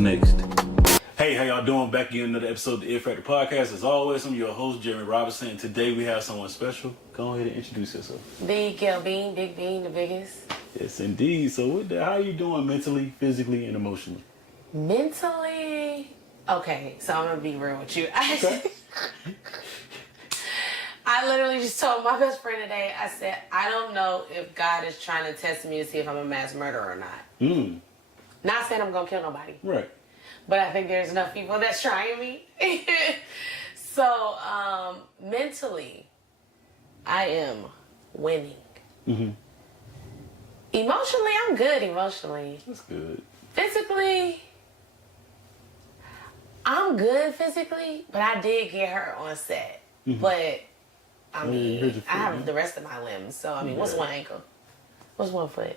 next. Hey, how y'all doing? Back again, another episode of the It Factor Podcast. As always, I'm your host, Jeremy Robinson, and today we have someone special. Go ahead and introduce yourself. The Gail Bean, Big Bean, the biggest. Yes, indeed. So with that, how are you doing mentally, physically, and emotionally? Mentally, okay, so I'm gonna be real with you. Okay. I literally just told my best friend today, I said, I don't know if God is trying to test me to see if I'm a mass murderer or not. Not saying I'm gonna kill nobody. Right. But I think there's enough people that's trying me. So, mentally, I am winning. Mm-hmm. Emotionally, I'm good emotionally. That's good. Physically, I'm good physically, but I did get hurt on set. Mm-hmm. But, I mean, foot, I have the rest of my limbs. So, I mean, what's one ankle? What's one foot?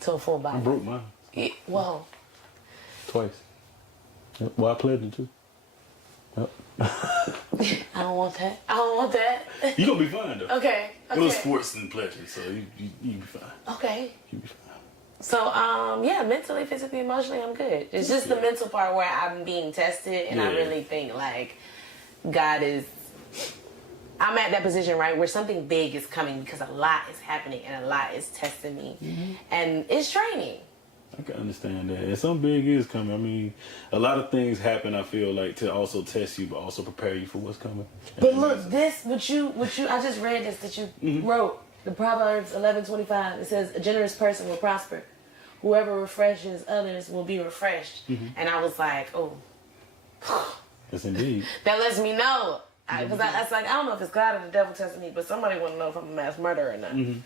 To a full body. I broke mine. Yeah, well. Twice. Yep. Well, I pledged it too. Yep. I don't want that. I don't want that. You gonna be fine though. Okay. It was sports and pleasure, so you be fine. Okay. You be fine. So, yeah, mentally, physically, emotionally, I'm good. It's just the mental part where I'm being tested, and I really think, like, God is... I'm at that position, right, where something big is coming because a lot is happening and a lot is testing me. Mm-hmm. And it's training. I can understand that. And something big is coming. I mean, a lot of things happen, I feel like, to also test you, but also prepare you for what's coming. But look, what you, I just read this that you wrote. The Proverbs 11:25. It says, a generous person will prosper. Whoever refreshes others will be refreshed. Mm-hmm. And I was like, oh. Yes, indeed. That lets me know. Because I was like, I don't know if it's God or the devil testing me, but somebody want to know if I'm a mass murderer or not. Mm-hmm.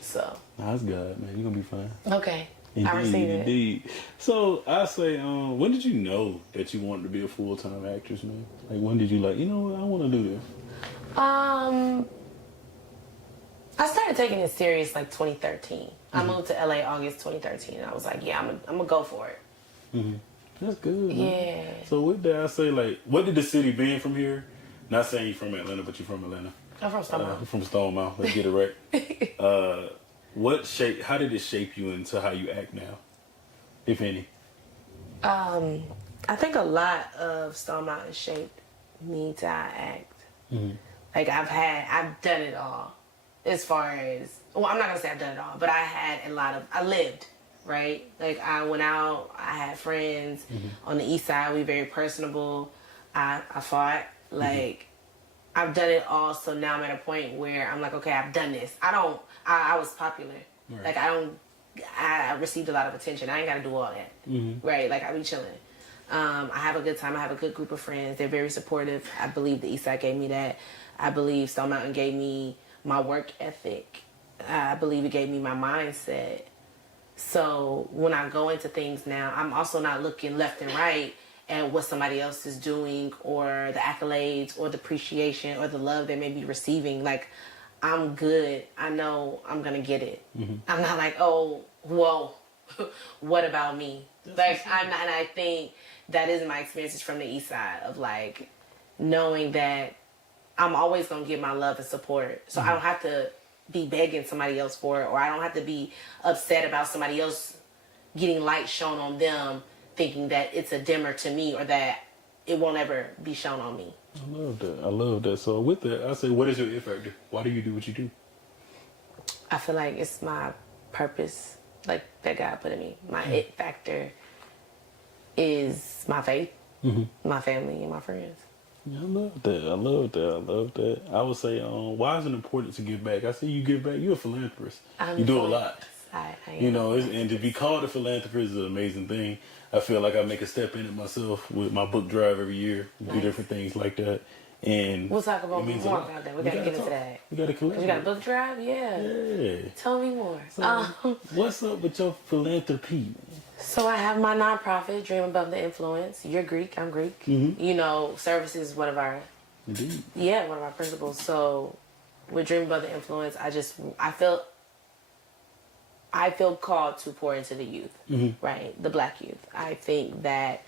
So. Nah, that's God, man. You're going to be fine. Okay. Indeed, I received it. Indeed. So, I say, when did you know that you wanted to be a full-time actress, man? Like, when did you like, you know what, I want to do this? I started taking it serious like 2013. Mm-hmm. I moved to LA August 2013, and I was like, yeah, I'm gonna go for it. Mm-hmm. That's good, man. Yeah. So with that, I say, like, what did the city being from here? Not saying you're from Atlanta, but you're from Atlanta. I'm from Stonewall. From Stonewall. Let's get it right. How did it shape you into how you act now, if any? I think a lot of Stone Mountain shaped me to how I act. Mm-hmm. Like I've done it all. As far as, well, I'm not gonna say I've done it all, but I lived, right? Like I went out, I had friends on the east side. We very personable. I fought. Like I've done it all. So now I'm at a point where I'm like, okay, I've done this. I was popular. Right. Like I received a lot of attention. I ain't got to do all that. Mm-hmm. Right? Like I be chilling. I have a good time. I have a good group of friends. They're very supportive. I believe the East Side gave me that. I believe Stone Mountain gave me my work ethic. I believe it gave me my mindset. So when I go into things now, I'm also not looking left and right at what somebody else is doing or the accolades or the appreciation or the love they may be receiving. Like, I'm good. I know I'm going to get it. Mm-hmm. I'm not like, oh, whoa, what about me? Like, I'm not, and I think that is my experiences from the East Side of like knowing that I'm always going to get my love and support. So I don't have to be begging somebody else for it, or I don't have to be upset about somebody else getting light shown on them, thinking that it's a dimmer to me or that it won't ever be shown on me. I love that. I love that. So with that, I say, what is your it factor? Why do you do what you do? I feel like it's my purpose, like that God put in me. My it factor is my faith, my family, and my friends. Yeah, I love that. I love that. I love that. I would say, why is it important to give back? I see you give back. You're a philanthropist. You do a lot. I you know, and to be called a philanthropist is an amazing thing. I feel like I make a step in it myself with my book drive every year. Do different things like that. And we'll talk about more about that. We gotta get into that. We gotta collect. You got a book drive? Yeah. Tell me more. So, what's up with your philanthropy? So I have my nonprofit, Dream Above the Influence. You're Greek, I'm Greek. Mm-hmm. You know, service is one of our one of our principles. So with Dream Above the Influence, I feel called to pour into the youth, right? The black youth. I think that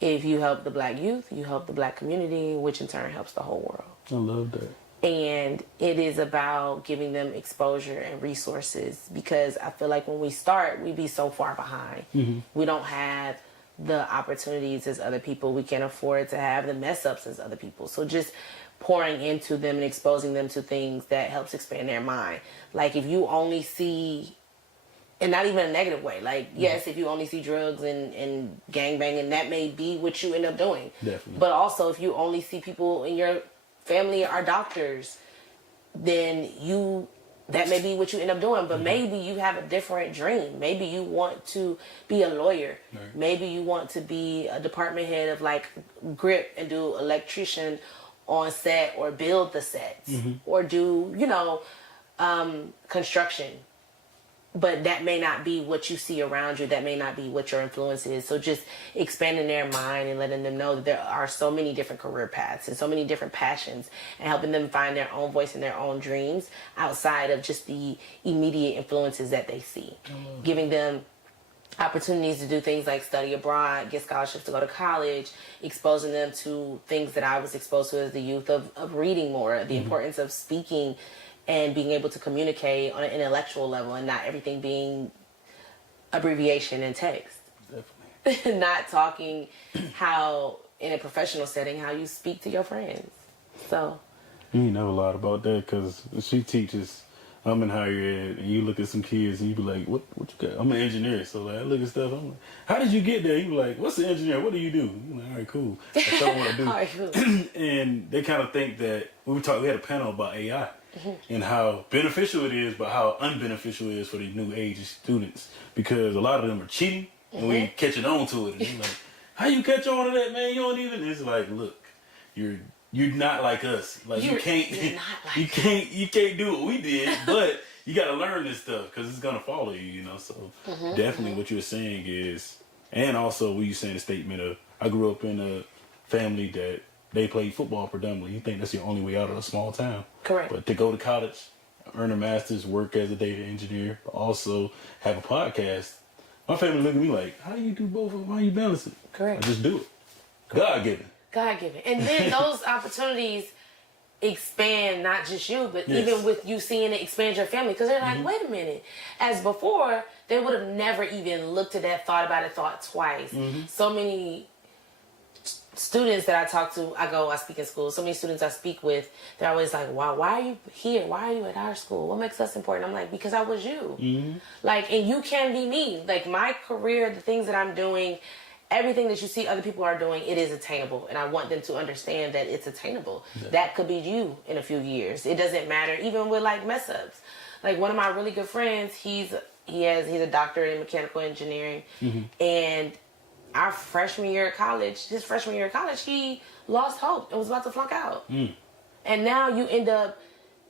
if you help the black youth, you help the black community, which in turn helps the whole world. I love that. And it is about giving them exposure and resources, because I feel like when we start, we be so far behind. Mm-hmm. We don't have the opportunities as other people. We can't afford to have the mess ups as other people. So just pouring into them and exposing them to things that helps expand their mind. Like if you only see, and not even a negative way, like yes, if you only see drugs and gangbanging, that may be what you end up doing. Definitely. But also if you only see people in your family are doctors, then that may be what you end up doing. But maybe you have a different dream. Maybe you want to be a lawyer. Right. Maybe you want to be a department head of like grip and do electrician on set or build the sets or do, construction. But that may not be what you see around you. That may not be what your influence is. So just expanding their mind and letting them know that there are so many different career paths and so many different passions, and helping them find their own voice and their own dreams outside of just the immediate influences that they see. Giving them opportunities to do things like study abroad, get scholarships to go to college, exposing them to things that I was exposed to as the youth of reading more, the importance of speaking and being able to communicate on an intellectual level and not everything being abbreviation and text. Definitely. Not talking how, in a professional setting, how you speak to your friends. So. You know a lot about that because she teaches. I'm in higher ed, and you look at some kids, and you be like, "What you got?" I'm an engineer, so like, I look at stuff. I'm like, "How did you get there?" You be like, "What's an engineer? What do you do?" You like, "All right, cool. That's what I want to do." All right, cool. And they kind of think that we had a panel about AI and how beneficial it is, but how unbeneficial it is for the new age students because a lot of them are cheating, and we catching on to it. And you're like, "How you catch on to that, man? You don't even." It's like, look, you're not like us. Like you can't do what we did, but you got to learn this stuff because it's gonna follow you. So definitely what you're saying is, and also what you saying the statement of, I grew up in a family that they played football predominantly. You think that's your only way out of a small town, Correct? But to go to college, earn a master's, work as a data engineer, but also have a podcast. My family look at me like, how do you do both of them? How you balance it? Correct. I just do it. God given. God-given. And then those opportunities expand not just you, but even with you seeing it expand your family. Because they're like, wait a minute. As before, they would have never even looked at that, thought twice. So many students that I talk to, I speak in school. So many students I speak with, they're always like, wow, why are you here? Why are you at our school? What makes us important? I'm like, because I was you. Like, and you can be me. Like, my career, the things that I'm doing, everything that you see other people are doing, it is attainable. And I want them to understand that it's attainable. Yeah. That could be you in a few years. It doesn't matter, even with like mess ups. Like one of my really good friends, he's a doctor in mechanical engineering. And his freshman year of college, he lost hope and was about to flunk out. And now you end up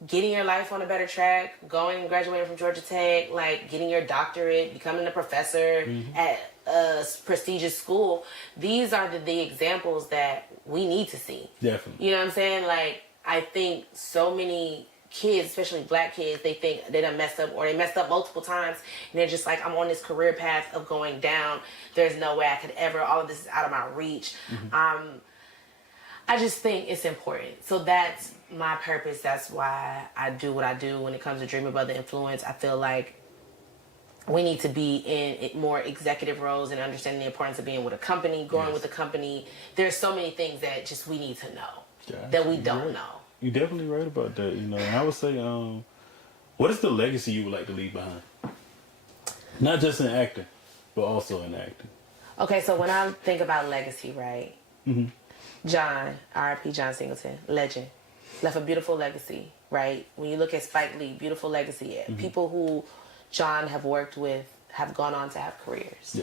getting your life on a better track, going and graduating from Georgia Tech, like getting your doctorate, becoming a professor at a prestigious school. These are the examples that we need to see. Definitely. You know what I'm saying? Like, I think so many kids, especially black kids, they think they done messed up or they messed up multiple times and they're just like, I'm on this career path of going down. There's no way I could ever, all of this is out of my reach. I just think it's important. So that's my purpose. That's why I do what I do when it comes to Dream Above the Influence. I feel like we need to be in more executive roles and understanding the importance of being with a company, growing with a company. There's so many things that just we need to know that we don't know. You're definitely right about that. And I would say, what is the legacy you would like to leave behind? Not just in acting, but also in acting. Okay, so when I think about legacy, right? John, R.I.P. John Singleton, legend, left a beautiful legacy, right? When you look at Spike Lee, beautiful legacy. People who John have worked with have gone on to have careers.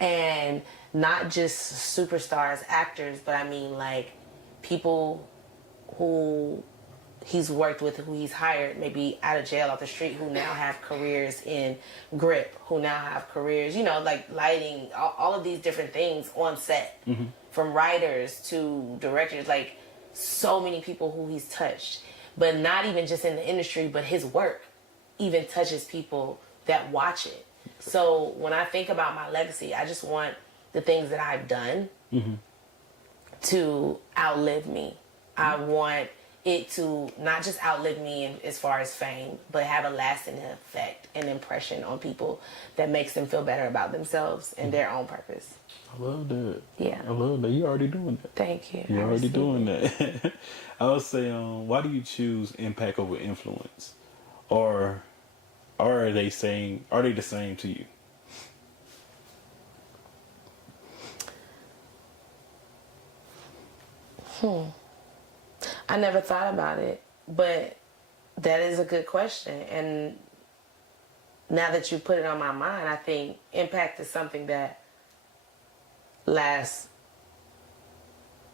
And not just superstars, actors, but I mean like people who he's worked with, who he's hired, maybe out of jail, off the street, who now have careers in grip, who now have careers, like lighting, all of these different things on set. From writers to directors, like so many people who he's touched. But not even just in the industry, but his work even touches people that watch it. So when I think about my legacy, I just want the things that I've done to outlive me. I want it to not just outlive me as far as fame, but have a lasting effect and impression on people that makes them feel better about themselves and their own purpose. I love that. Yeah. I love that. You're already doing that. Thank you. You're already doing that. I would say, why do you choose impact over influence? Or are they the same to you? I never thought about it, but that is a good question. And now that you put it on my mind, I think impact is something that lasts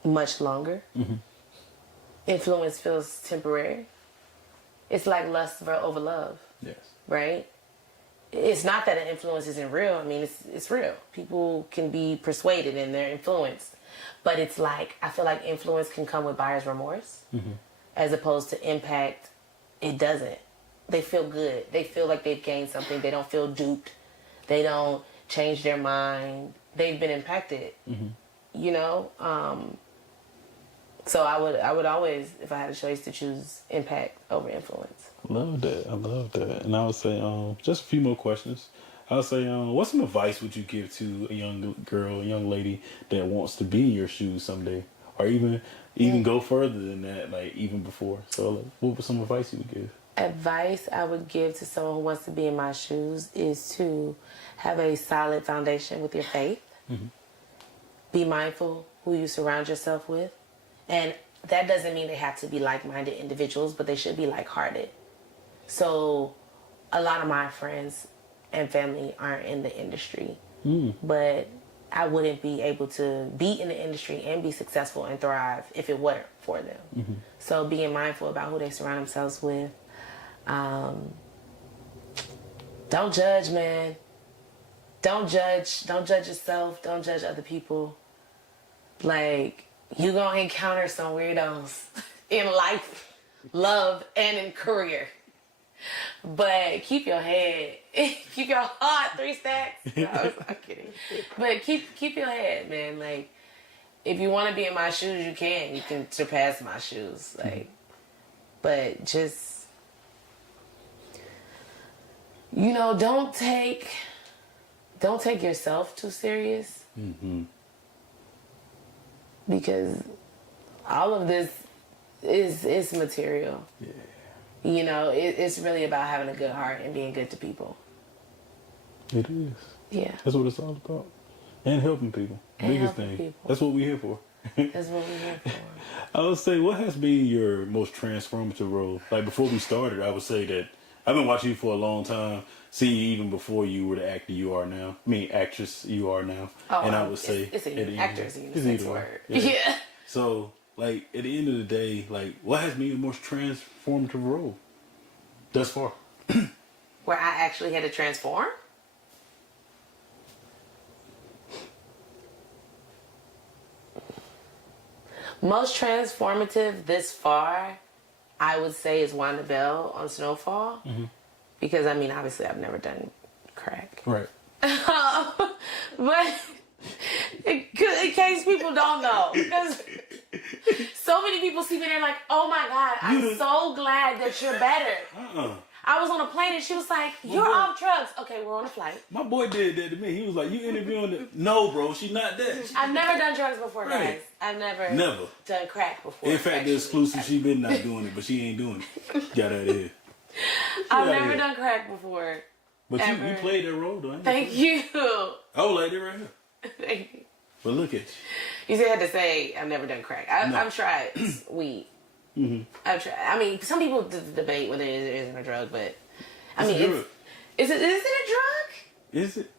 much longer. Mm-hmm. Influence feels temporary. It's like lust over love. Yes. Right? It's not that an influence isn't real. I mean, it's real. People can be persuaded and they're influenced. But it's like, I feel like influence can come with buyer's remorse. Mm-hmm. As opposed to impact, it doesn't. They feel good. They feel like they've gained something. They don't feel duped. They don't change their mind. They've been impacted. Mm-hmm. You know? So I would always, if I had a choice, to choose impact over influence. Love that. I love that. And I would say, just a few more questions. I would say, what some advice would you give to a young girl, a young lady that wants to be in your shoes someday? Or even go further than that, like even before. So like, what was some advice you would give? Advice I would give to someone who wants to be in my shoes is to have a solid foundation with your faith. Mm-hmm. Be mindful who you surround yourself with. And that doesn't mean they have to be like-minded individuals, but they should be like-hearted. So a lot of my friends and family aren't in the industry, but I wouldn't be able to be in the industry and be successful and thrive if it weren't for them. Mm-hmm. So being mindful about who they surround themselves with. Don't judge, man. Don't judge. Don't judge yourself. Don't judge other people. Like, you're going to encounter some weirdos in life, love, and in career. But keep your head, keep your heart 3 stacks. No, I'm kidding. But keep your head, man. Like, if you want to be in my shoes, you can. You can surpass my shoes. Like, but just, you know, don't take yourself too serious. Mm-hmm. Because all of this is material. Yeah. You know, it's really about having a good heart and being good to people. It is. Yeah. That's what it's all about. And helping people. And Biggest helping thing. people. That's what we're here for. That's what we're here for. I would say, what has been your most transformative role? Like, before we started, I would say that I've been watching you for a long time, seeing you even before you were the actor you are now. I mean, actress you are now. Oh, and I would say... actor is a unisex word. Yeah. So, like, at the end of the day, like, what has been your most transformative role thus far? Where I actually had to transform? Most transformative this far, I would say, is Wanda Bell on Snowfall. Mm-hmm. Because, I mean, obviously I've never done crack. Right. But in case people don't know, because so many people see me and they're like, oh my God, I'm so glad that you're better. I was on a plane and she was like, you're off drugs. Okay, we're on a flight. My boy did that to me. He was like, you interviewing the... No, bro, she's not that. I've never done drugs before, guys. Right. I've never done crack before. In fact, the exclusive, she been not doing it, but she ain't doing it. Got out of here. I've never done crack before. But you played that role, though. Thank you. I would like it right here. Thank you. But look at you. You said I had to say I've never done crack. I've tried weed. Mm-hmm. I've tried. I mean, some people debate whether it is or isn't a drug, but I mean, is it a drug? Is it?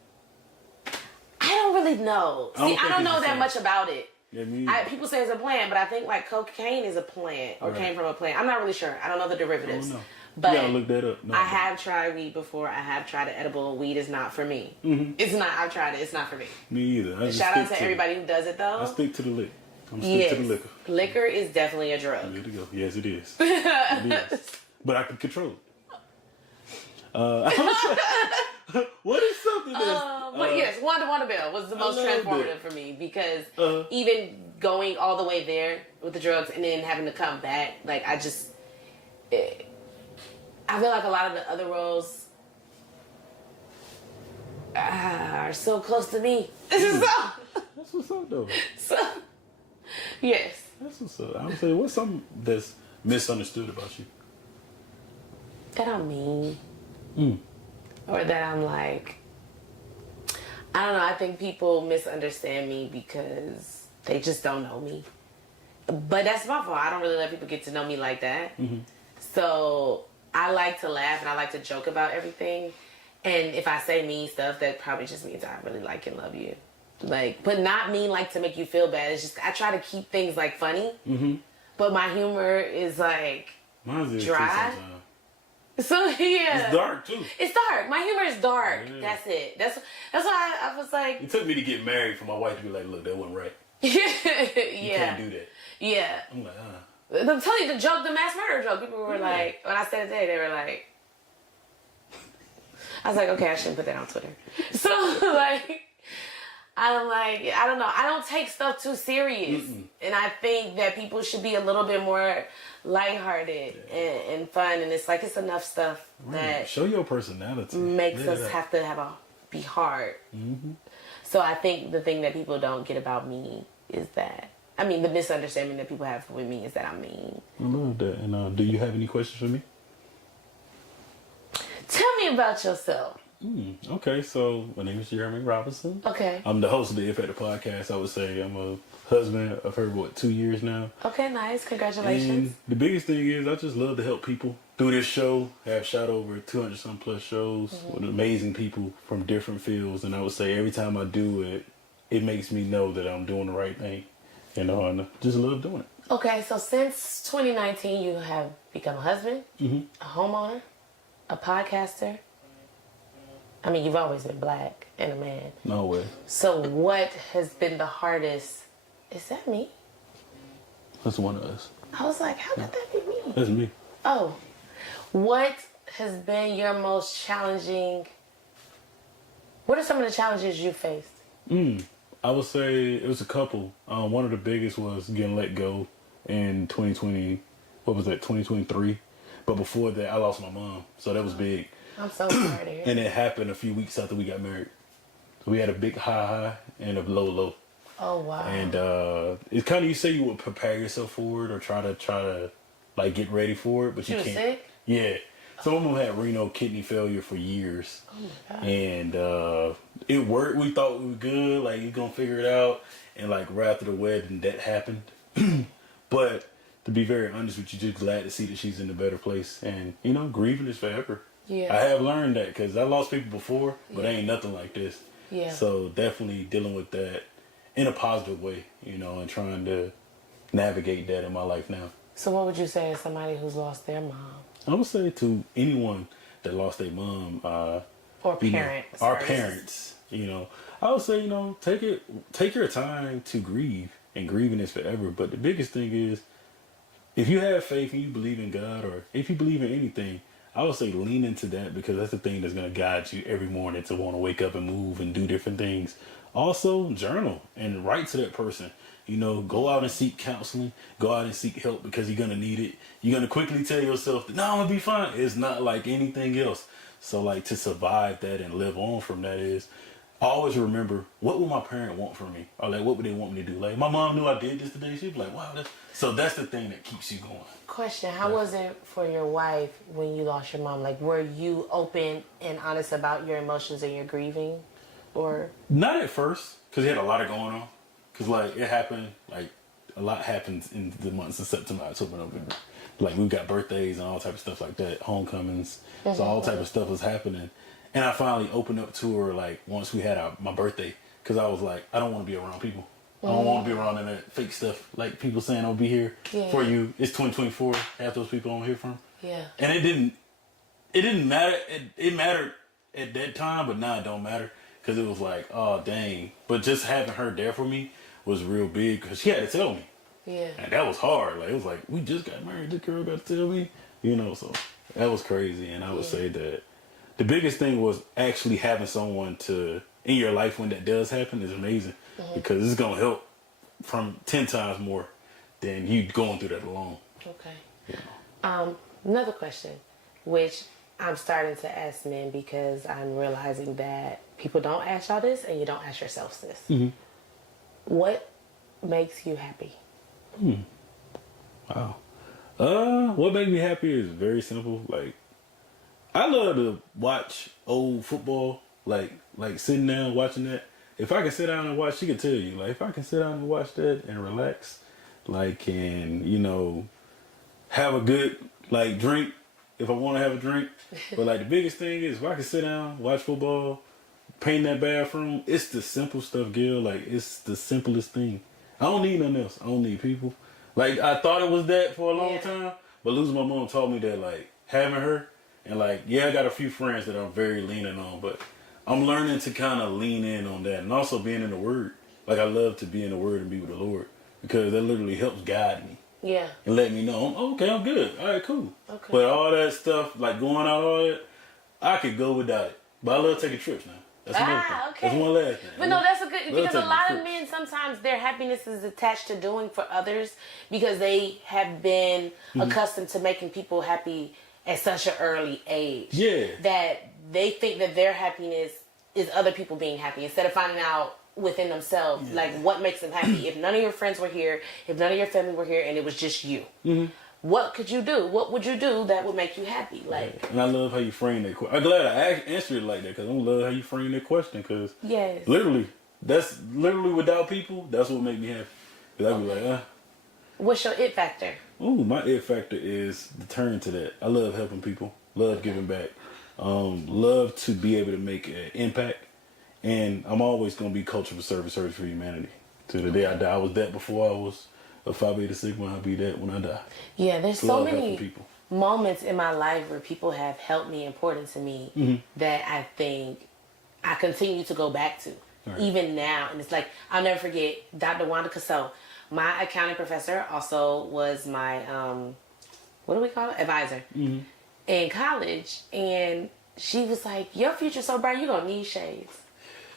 I don't really know. See, I don't know that much about it. Yeah, people say it's a plant, but I think like cocaine is a plant or came from a plant. I'm not really sure. I don't know the derivatives. But you gotta look that up. No, I have tried weed before. I have tried an edible. Weed is not for me. Mm-hmm. It's not. I've tried it. It's not for me. Me either. Shout out to everybody who does it though. I stick to the liquor. I'm stick to the liquor. Liquor is definitely a drug. There to go. Yes, it is. It is. But I can control it. What is something that's... but yes, Wanda Bell was the most transformative for me because even going all the way there with the drugs and then having to come back, like I feel like a lot of the other roles are so close to me. That's what's up, though. So, yes. That's what's up. I would say, what's something that's misunderstood about you? That I'm mean. Or that I'm like, I don't know, I think people misunderstand me because they just don't know me. But that's my fault. I don't really let people get to know me like that. So I like to laugh and I like to joke about everything. And if I say mean stuff, that probably just means I really like and love you. Like, but not mean like to make you feel bad. It's just I try to keep things like funny. But my humor is like dry. So yeah, it's dark too. It's dark. My humor is dark. Yeah. That's it. That's why I was like. It took me to get married for my wife to be like, "Look, that wasn't right. You can't do that." Yeah. I'm like, I'm telling you the joke, the mass murder joke. People were like, when I said it today, they were like, I was like, okay, I shouldn't put that on Twitter. So like, I'm like, I don't know. I don't take stuff too serious, and I think that people should be a little bit more lighthearted and fun. And it's like it's enough stuff that show your personality makes us have to be hard. So I think the thing that people don't get about me is that the misunderstanding that people have with me is that I'm mean. I love that. And do you have any questions for me? Tell me about yourself. Okay, so my name is Jeremy Robinson. Okay. I'm the host of the Effective Podcast. I would say I'm a husband of her, 2 years now. Okay, nice. Congratulations. And the biggest thing is I just love to help people. Through this show, I have shot over 200 some plus shows with amazing people from different fields. And I would say every time I do it, it makes me know that I'm doing the right thing. And I just love doing it. Okay, so since 2019, you have become a husband, a homeowner, a podcaster. You've always been black and a man. No way. So what has been the hardest? Is that me? That's one of us. I was like, how could that be me? That's me. Oh. What has been your most challenging... What are some of the challenges you faced? I would say it was a couple. One of the biggest was getting let go in 2020. What was that, 2023? But before that, I lost my mom. So that was big. I'm so sorry to hear. And it happened a few weeks after we got married. So we had a big high and a low. Oh, wow. And it's kind of, you say you would prepare yourself for it or try to like get ready for it, but you can't. Was sick? Yeah. Some of them had renal kidney failure for years. Oh my God. And it worked. We thought we were good. Like, you're going to figure it out. And like right after the wedding, that happened. But to be very honest with you, just glad to see that she's in a better place. And, grieving is forever. Yeah. I have learned that because I lost people before, but ain't nothing like this. Yeah. So definitely dealing with that in a positive way, and trying to navigate that in my life now. So what would you say to somebody who's lost their mom? I would say to anyone that lost their mom, or parents. Our parents, I would say, take your time to grieve, and grieving is forever. But the biggest thing is, if you have faith and you believe in God, or if you believe in anything, I would say lean into that, because that's the thing that's going to guide you every morning to want to wake up and move and do different things. Also, journal and write to that person. Go out and seek counseling. Go out and seek help, because you're going to need it. You're going to quickly tell yourself, no, I'm going to be fine. It's not like anything else. So, like, to survive that and live on from that is, always remember, what would my parent want from me? Or, like, what would they want me to do? Like, my mom knew I did this today. She'd be like, wow. So that's the thing that keeps you going. Question, how was it for your wife when you lost your mom? Like, were you open and honest about your emotions and your grieving? Or not at first, because he had a lot of going on. Because, like, it happened, like, a lot happens in the months of September, October, November. Like, we've got birthdays and all type of stuff like that, homecomings. So all type of stuff was happening. And I finally opened up to her, like, once we had my birthday. Because I was like, I don't want to be around people. I don't want to be around that fake stuff. Like, people saying, I'll be here for you. It's 2024. Half those people I don't hear from. Yeah. And it didn't matter. It mattered at that time, but now it don't matter. Because it was like, oh, dang. But just having her there for me was real big, because she had to tell me. Yeah. And that was hard. Like, it was like, we just got married. This girl got to tell me. So that was crazy. And I would say that the biggest thing was actually having someone in your life when that does happen is amazing because it's gonna help from 10 times more than you going through that alone. Okay. Yeah. Another question, which I'm starting to ask men because I'm realizing that people don't ask y'all this and you don't ask yourself this. Mm-hmm. What makes you happy? Wow. What makes me happy is very simple. Like, I love to watch old football, like sitting down watching that. If I can sit down and watch, she can tell you. Like, if I can sit down and watch that and relax, like, and, you know, have a good, like, drink, if I want to have a drink. But, like, the biggest thing is if I can sit down, watch football, paint that bathroom, it's the simple stuff, Gail. Like, it's the simplest thing. I don't need nothing else. I don't need people. Like, I thought it was that for a long time, but losing my mom taught me that, like, having her, and, like, yeah, I got a few friends that I'm very leaning on, but I'm learning to kind of lean in on that, and also being in the Word. Like, I love to be in the Word and be with the Lord, because that literally helps guide me. Yeah. And let me know, I'm good. All right, cool. Okay. But all that stuff, like going out, all that, I could go without it. But I love taking trips now. That's another thing. Okay. That's one last thing. But no, that's a good, because a lot of trips. men, sometimes their happiness is attached to doing for others because they have been accustomed to making people happy at such an early age. Yeah. That they think that their happiness is other people being happy instead of finding out within themselves, like, what makes them happy. If none of your friends were here, if none of your family were here, and it was just you, what could you do? What would you do that would make you happy? Like, and I love how you frame that question. I'm glad I answered it like that because I love how you frame that question because literally, that's literally without people, that's what make me happy. Because I'd be like, what's your it factor? Ooh, my it factor is the turn to that. I love helping people, love giving back, love to be able to make an impact. And I'm always going to be culture for service for humanity. To the day I die. I was that before I was a Phi Beta Sigma. I'll be that when I die. Yeah, there's so many people. Moments in my life where people have helped me, important to me, that I think I continue to go back to, even now. And it's like, I'll never forget Dr. Wanda Bell, my accounting professor, also was my, what do we call it? Advisor in college. And she was like, your future's so bright, you're going to need shades.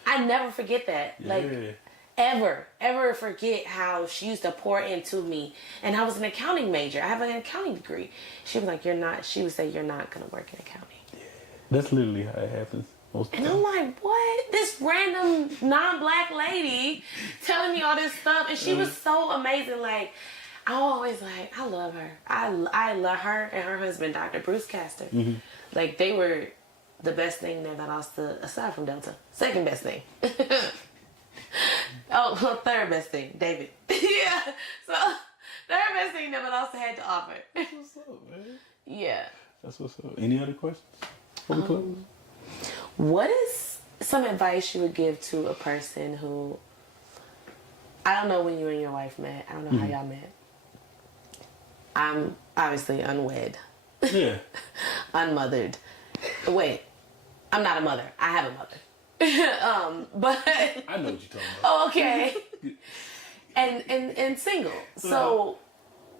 I never forget that. Yeah. Like, ever forget how she used to pour into me. And I was an accounting major. I have an accounting degree. She was like, she would say, you're not going to work in accounting. Yeah. That's literally how it happens most of the time. And I'm like, what? This random non-black lady telling me all this stuff. And she was so amazing. Like, I always like, I love her. I love her and her husband, Dr. Bruce Castor. Like, they were the best thing there that lost aside from Delta. Second best thing. Third best thing, David. Yeah. So, third best thing that also had to offer. That's what's up, man. Yeah. That's what's up. Any other questions before we close? What is some advice you would give to a person who, I don't know when you and your wife met. I don't know how y'all met. I'm obviously unwed. Yeah. Unmothered. Wait, I'm not a mother. I have a mother. But I know what you're talking about. Oh, okay. and single. So,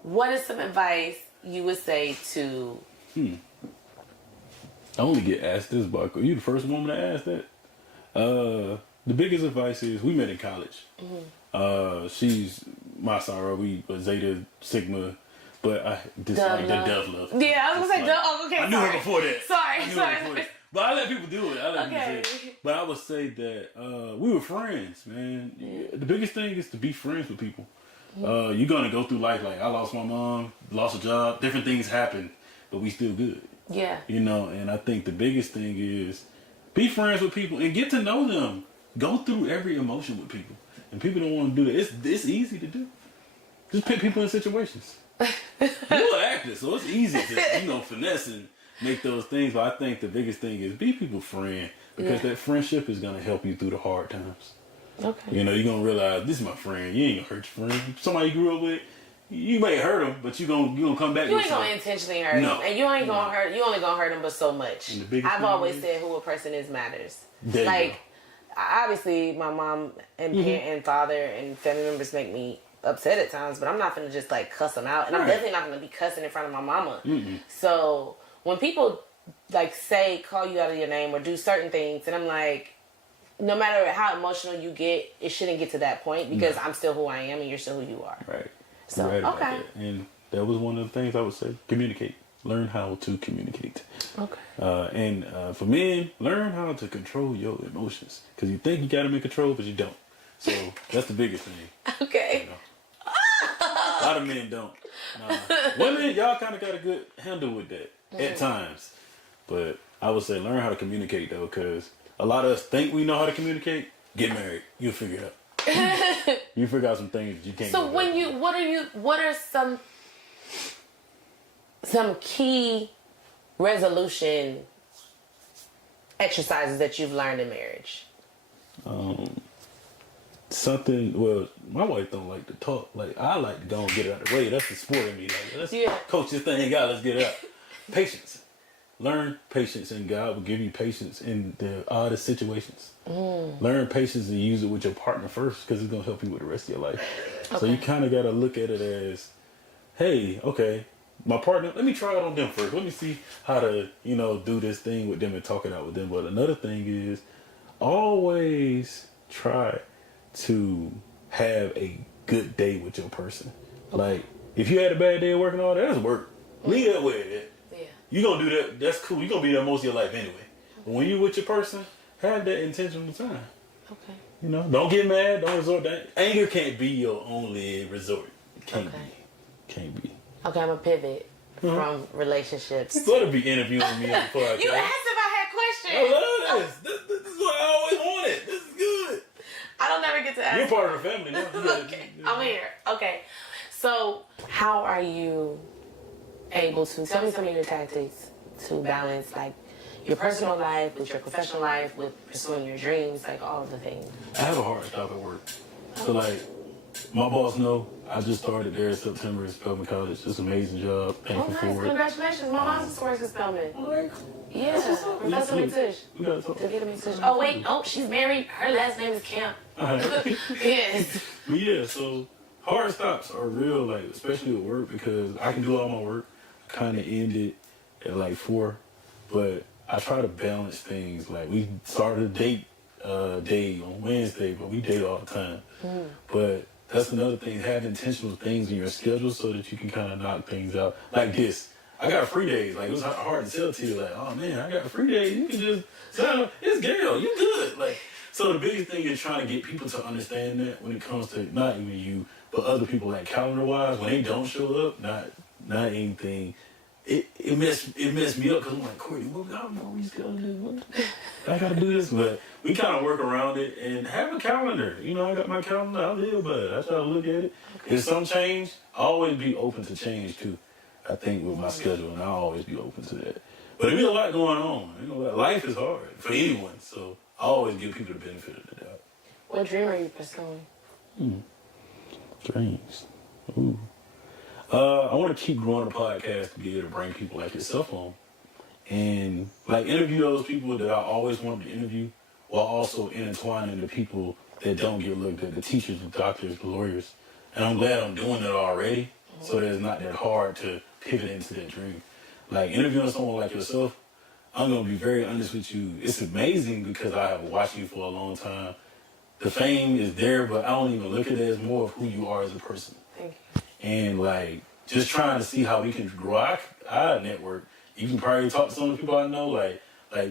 what is some advice you would say to? I only get asked this, but you the first woman to ask that. The biggest advice is we met in college. She's my soror. We were Zeta Sigma. But I dislike that Dove love. Yeah, I was gonna say Dove. Oh, okay. I knew her before that. Sorry. But I let people do it. I let people say it. But I would say that we were friends, man. The biggest thing is to be friends with people. You're gonna go through life like I lost my mom, lost a job, different things happen, but we still good. Yeah. You know, and I think the biggest thing is be friends with people and get to know them. Go through every emotion with people. And people don't want to do that. It's easy to do. Just put people in situations. You're an actor, so it's easy to, finesse and make those things. But I think the biggest thing is be people's friend because that friendship is going to help you through the hard times. Okay. You're going to realize, this is my friend. You ain't going to hurt your friend. Somebody you grew up with, you may hurt them, but you gonna come back. You ain't going to intentionally hurt them. And you ain't going to hurt, you only going to hurt them but so much. I've always said who a person is matters. Like, obviously, my mom and parent and father and family members make me upset at times, but I'm not gonna just like cuss them out, and I'm definitely not gonna be cussing in front of my mama. So when people like call you out of your name or do certain things, and I'm like, no matter how emotional you get, it shouldn't get to that point because I'm still who I am and you're still who you are. Right. So right about that. And that was one of the things I would say: communicate. Learn how to communicate. Okay. And for men, learn how to control your emotions because you think you got them in control, but you don't. So that's the biggest thing. Okay. You know? A lot of men don't. Women, y'all kind of got a good handle with that at times. But I would say learn how to communicate though, because a lot of us think we know how to communicate. Get married, you'll figure it out. You figure out some things that you can't. So what are some key resolution exercises that you've learned in marriage? Well, my wife don't like to talk. Like, I like to go and get it out of the way. That's the sport in me. Like, let's coach this thing out. Let's get it out. Patience. Learn patience, and God will give you patience in the oddest situations. Learn patience and use it with your partner first because it's going to help you with the rest of your life. Okay. So you kind of got to look at it as, hey, okay, my partner, let me try it on them first. Let me see how to, do this thing with them and talk it out with them. But another thing is always try to have a good day with your person. Like, if you had a bad day at work and all that, that's work. Leave that way. Yeah. You gonna do that, that's cool. You gonna be there most of your life anyway. But when you with your person, have that intentional time. Okay. Don't get mad, don't resort to that. Anger can't be your only resort. It can't be. Can't be. Okay, I'm gonna pivot from relationships. You better be interviewing me on the podcast. You asked if I had questions. I love this. This is what I always wanted. This is good. I don't never get to ask. You're part of the family now. Okay, I'm here. Okay, so how are you able to tell me some of your tactics to balance like your personal life with your professional life, with pursuing your dreams, like all of the things? I have a hard stop at work. So like, my boss know I just started there in September at Spelman College. It's an amazing job. Thankful for it. Congratulations. My mom's works at Spelman. Yeah, Professor McTush. We gotta talk. Oh wait, she's married. Her last name is Kemp. Yes. Yeah, so hard stops are real, like especially with work because I can do all my work. I kind of end it at like 4, but I try to balance things. Like we started a date day on Wednesday, but we date all the time. But that's another thing. Have intentional things in your schedule so that you can kind of knock things out. Like this. I got free days. Like, it was hard to tell to you, like, oh man, I got a free day. You can just say, it's Gail, you good. Like, so the biggest thing is trying to get people to understand that when it comes to not even you, but other people, like calendar wise, when they don't show up, not anything. It messed me up because I'm like, Courtney, I don't know what he's gonna do. I gotta do this, but we kind of work around it and have a calendar. I got my calendar out there, but I try to look at it. If some change, I always be open to change too. I think with my schedule, and I'll always be open to that. But there's a lot going on. Life is hard for anyone, so I always give people the benefit of the doubt. What dream are you pursuing? Dreams. Ooh. I want to keep growing the podcast to be able to bring people like yourself on and like interview those people that I always wanted to interview while also intertwining the people that don't get looked at, the teachers, the doctors, the lawyers. And I'm glad I'm doing it already so that it's not that hard to pivot into that dream. Like interviewing someone like yourself, I'm going to be very honest with you. It's amazing because I have watched you for a long time. The fame is there, but I don't even look at it as more of who you are as a person. Thank you. And like, just trying to see how we can grow our network. You can probably talk to some of the people I know, like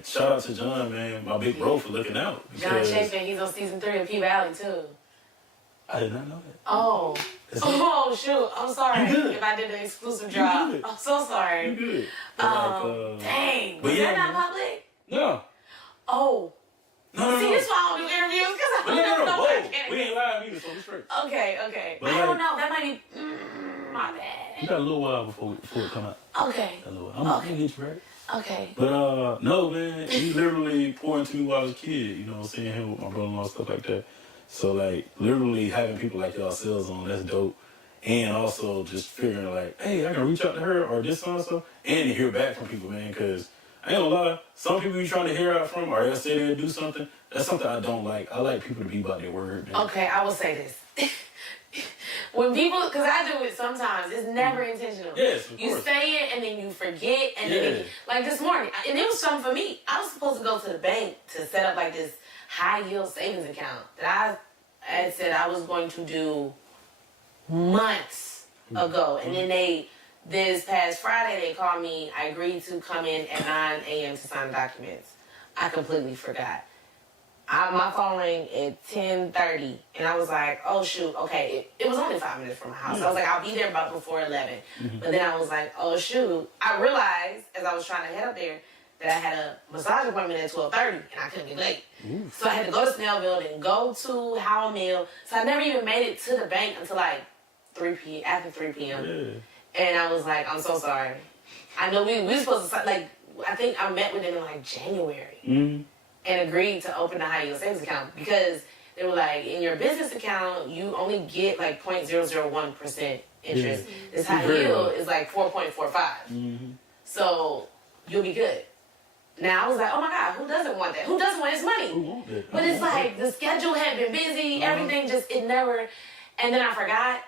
shout out to John, man, my big bro for looking out. John Chapin, he's on season 3 of P Valley too. I did not know that. Oh shoot! I'm sorry if I did an exclusive drop. I'm so sorry. You good? Dang. Was that not public? No. Oh. No. See, this is why I don't do interviews because I don't know what I can. We ain't live either, so we straight. Okay. But I don't know. That might be my bad. You got a little while before it come out. Okay. I'm gonna get you right. Okay. But no, man, he literally poured into me while I was a kid. Seeing him with my brother-in-law, stuff like that. So like literally having people like y'all on, that's dope. And also just figuring like, hey, I can reach out to her or this so and so, and to hear back from people, man. Because I ain't gonna lie, some people you trying to hear out from or they'll say they'll do something. That's something I don't like. I like people to be about their word, man. Okay, I will say this. When people, because I do it sometimes, it's never intentional. Yes, of you course. say it and then you forget, and then like this morning, and it was something for me. I was supposed to go to the bank to set up like this high yield savings account that I had said I was going to do months ago, and then this past Friday they called me. I agreed to come in at 9 a.m. to sign documents. I completely forgot. My phone rang at 10:30, and I was like, oh, shoot, okay. It was only 5 minutes from my house. I was like, I'll be there about before 11. But then I was like, oh, shoot. I realized, as I was trying to head up there, that I had a massage appointment at 12:30, and I couldn't get late. So I had to go to Snellville and go to Howell Mill. So I never even made it to the bank until like 3 p.m., after 3 p.m. And I was like, I'm so sorry. I know we were supposed to, like, I think I met with them in like January. And agreed to open a high yield savings account because they were like, in your business account, you only get like 0.001% interest. This high yield is like 4.45. So you'll be good. Now I was like, oh my God, who doesn't want that? Who doesn't want his money? But it's like the schedule had been busy, everything just, it never, and then I forgot.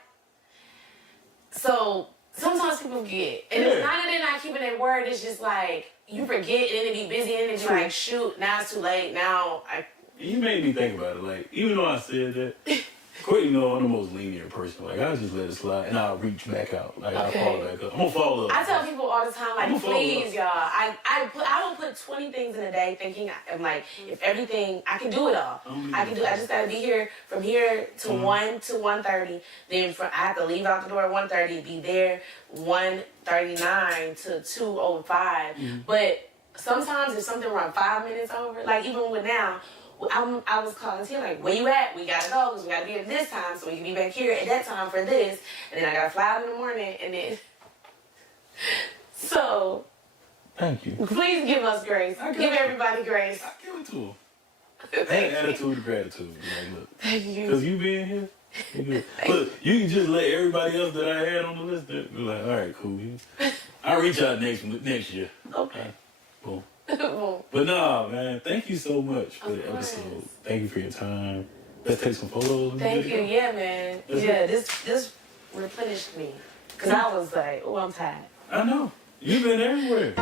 So sometimes people forget. And it's not that they're not keeping their word, it's just like, you forget and then it be busy and then you're like, shoot, now it's too late. Now You made me think about it. Like, even though I said that, Quit, you know, I'm the most lenient person. Like, I just let it slide and I'll reach back out. Like, I'll follow back up. I'm gonna follow up. I tell people all the time, like, please, y'all. I will put 20 things in a day thinking, I'm like, if everything, I can do it all. I just gotta be here from here to 1 to 1:30. Then I have to leave out the door at 1:30, be there 1:39 to 2:05. But sometimes if something run 5 minutes over, like even with now, I was calling Tia like, where you at? We gotta go because we gotta be at this time so we can be back here at that time for this. And then I gotta fly out in the morning and then. So. Thank you. Please give us grace. Give everybody grace. I give it to them. That attitude of gratitude. Like, look. Thank you. Because you being here. Look, you can just let everybody else that I had on the list be like, all right, cool. I'll reach out next year. Okay. Boom. But nah, man, thank you so much for the episode. Thank you for your time. Let's take some photos. Thank you. Yeah, man. This replenished me. Because I was like, oh, I'm tired. I know. You've been everywhere.